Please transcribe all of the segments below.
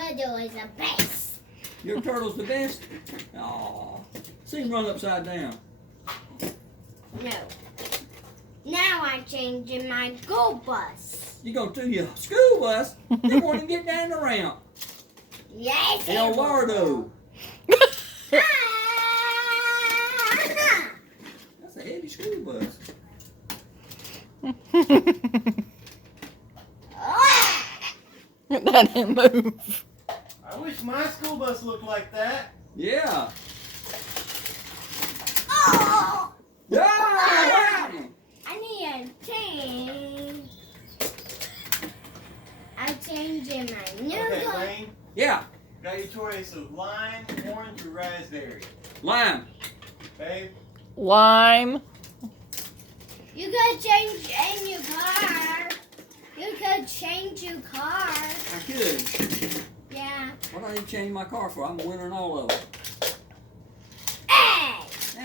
turtle is the best. Your turtle's the best? Aw. See him run upside down. No. Now I'm changing my school bus. You gonna do your school bus? They won't even get down the ramp. Yes, El Lardo. That's a heavy school bus. That didn't move. I wish my school bus looked like that. Yeah. Oh! Yeah! Wow. I need a change. I'm changing my new Okay, bus. Wayne. Yeah. Got your choice of lime, orange, or raspberry. Lime. Babe? Lime. You could change in your car. You could change your car. I could. Yeah. What do I need to change my car for? I'm winning all of them. Hey! Eh.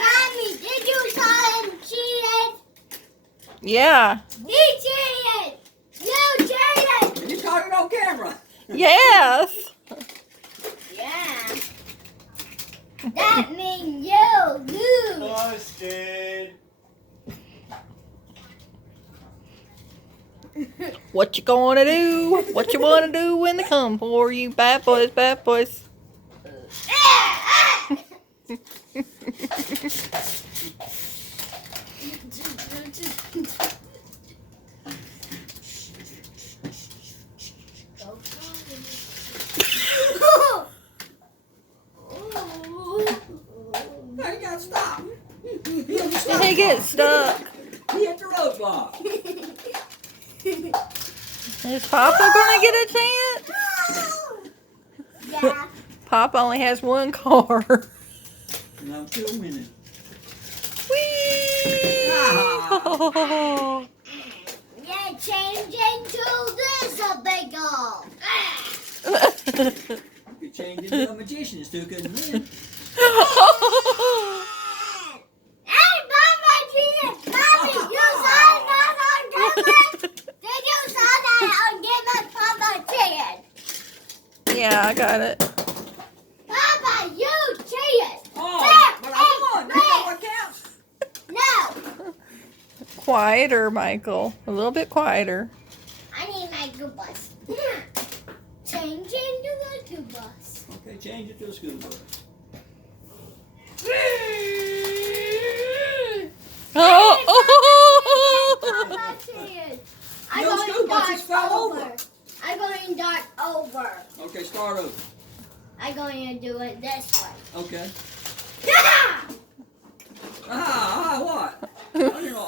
Mommy, did you call him cheated? Yeah. He cheated! You cheated! You caught it on camera. Yes. Yeah. That means you lose. Busted. What you gonna do? What you wanna do when they come for you? Bad boys, bad boys. Now you gotta stop. He gets stuck. He hit the roadblock. Is Papa gonna get a chance? Yeah. Papa only has one car. And I'm still winning. Whee! Ah. Yeah, change into this a big old. You could change into a magician, still couldn't win. Hey, Mama, cheated! Mommy, you saw that on camera? Did you saw that on camera? Papa cheated. Yeah, I got it. Papa, you cheated. Oh, but I won. That's not what counts. No, Quieter, Michael. A little bit quieter. I need my good bus. Change into the good bus. Okay, change it to a school bus. Papa cheated. I'm No, school going buses dark fell over. over. I'm going dark over. Okay, start over. I'm going to do it this way. Okay. Yeah! What? I don't know.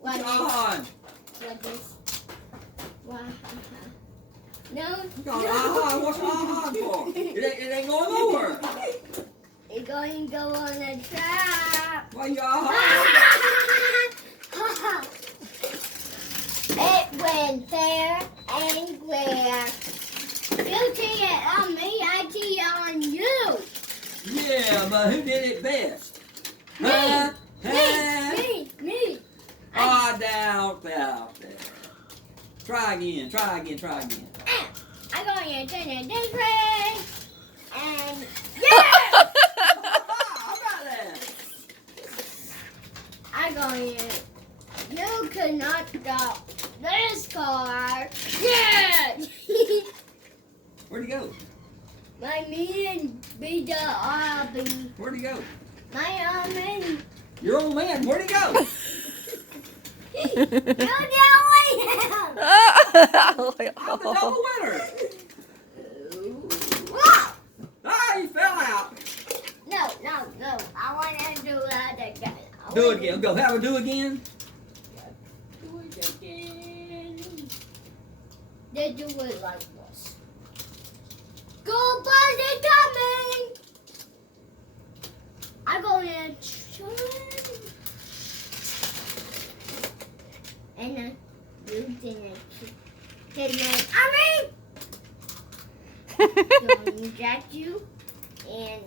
What is? Ah. What is? What? No. What's for? It ain't going nowhere. It's going to go on the trap. Why you It went fair and square. You cheated on me, I cheated on you. Yeah, but who did it best? Me. Huh? Me. Ah, down out there. Try again. I'm going to turn it this way. And yeah! How about that? I'm going to. You cannot stop this car. Yeah! Where'd he go? My man be the army. Where'd he go? My army. Your old man, where'd he go? You're the only one. I'm the double winner. Whoa! Ah, he fell out. No. I want to do that again. Do it again. Go. Have a do again. Do it again. They do it like this. Go, bus is coming. I'm going to turn. And then you didn't hit my army. Going jack you. And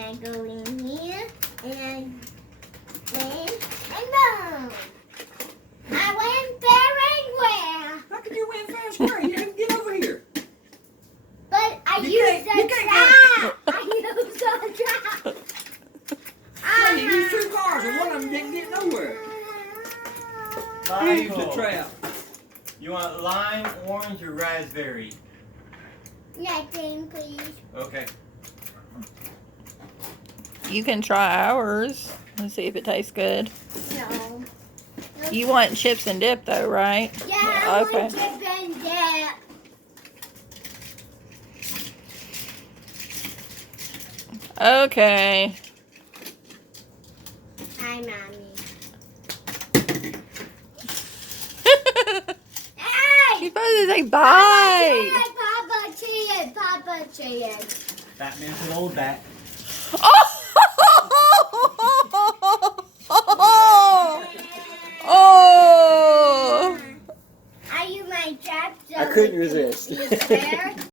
I go in here. And then, and boom. But you went fair and square. You didn't get over here. But I You used can't- the you trap. I used the trap. Yeah, you used 2 cars and one of them didn't get nowhere. You used the Michael, trap. you want lime, orange, or raspberry? Nothing, please. Okay. You can try ours and see if it tastes good. No. You want chips and dip though, right? Yeah, I Okay. want chip and dip. Okay. Hi, Mommy. You're Hey! supposed to say bye. Papa cheated. Papa cheated. Batman's an old bat. Oh! Are you my trap? I couldn't resist. You scared?